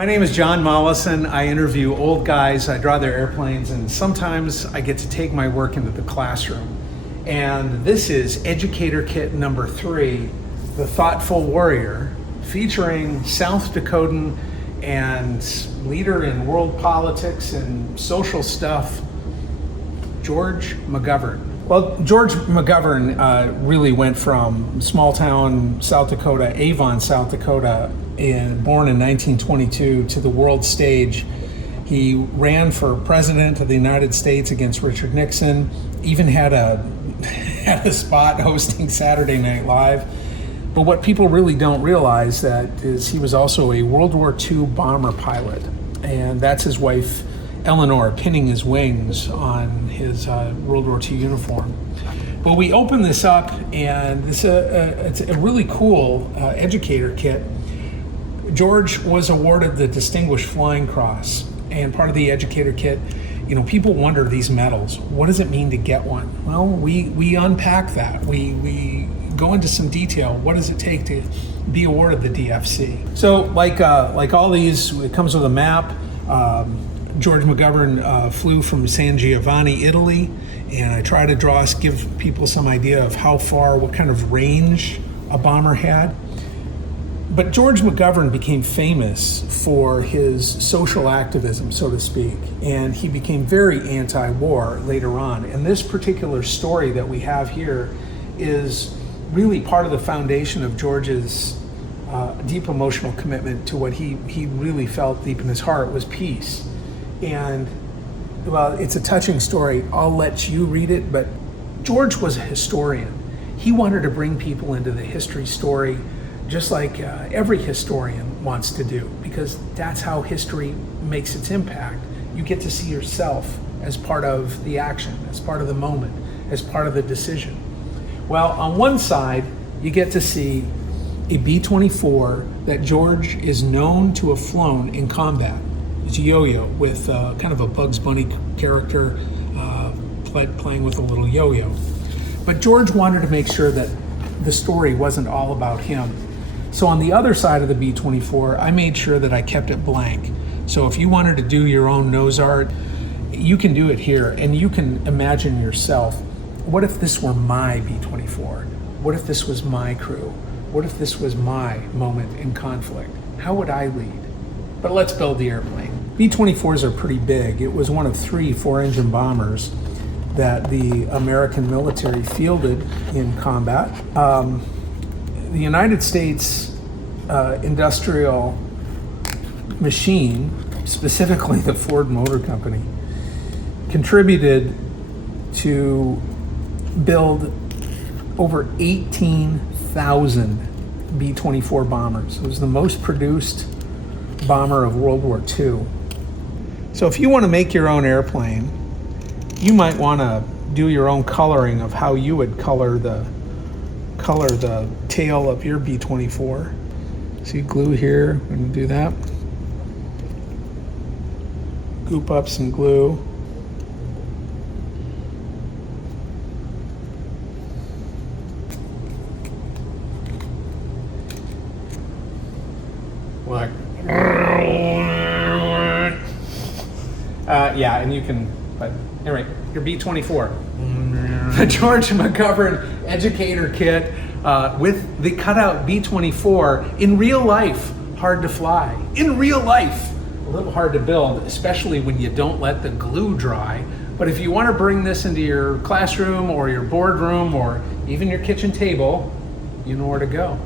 My name is John Mollison. I interview old guys, I draw their airplanes, and sometimes I get to take my work into the classroom. And this is Educator Kit number 3, The Thoughtful Warrior, featuring South Dakotan and leader in world politics and social stuff, George McGovern. Well, George McGovern really went from small town South Dakota, Avon, South Dakota, born in 1922, to the world stage. He ran for president of the United States against Richard Nixon, even had a spot hosting Saturday Night Live. But what people really don't realize that is he was also a World War II bomber pilot, and that's his wife Eleanor pinning his wings on his World War II uniform. But we open this up, and it's a really cool educator kit. George was awarded the Distinguished Flying Cross, and part of the educator kit, you know, people wonder these medals. What does it mean to get one? Well, we unpack that. We go into some detail. What does it take to be awarded the DFC? So, like all these, it comes with a map. George McGovern flew from San Giovanni, Italy, and I try to give people some idea of how far, what kind of range a bomber had. But George McGovern became famous for his social activism, so to speak, and he became very anti-war later on. And this particular story that we have here is really part of the foundation of George's deep emotional commitment to what he really felt deep in his heart was peace. And well, it's a touching story. I'll let you read it, but George was a historian. He wanted to bring people into the history story just like every historian wants to do, because that's how history makes its impact. You get to see yourself as part of the action, as part of the moment, as part of the decision. Well, on one side, you get to see a B-24 that George is known to have flown in combat. It's a yo-yo with kind of a Bugs Bunny character playing with a little yo-yo. But George wanted to make sure that the story wasn't all about him. So on the other side of the B-24, I made sure that I kept it blank. So if you wanted to do your own nose art, you can do it here, and you can imagine yourself, what if this were my B-24? What if this was my crew? What if this was my moment in conflict? How would I lead? But let's build the airplane. B-24s are pretty big. It was one of 3 4-engine bombers that the American military fielded in combat. The United States industrial machine, specifically the Ford Motor Company, contributed to build over 18,000 B-24 bombers. It was the most produced bomber of World War II. So if you want to make your own airplane, you might want to do your own coloring of how you would color the tail of your B-24. So you glue here, I'm going to do that. Goop up some glue. Like, yeah, and you can, but anyway, your B-24. The George McGovern educator kit with the cutout B-24 in real life, hard to fly. In real life, a little hard to build, especially when you don't let the glue dry. But if you want to bring this into your classroom or your boardroom or even your kitchen table, you know where to go.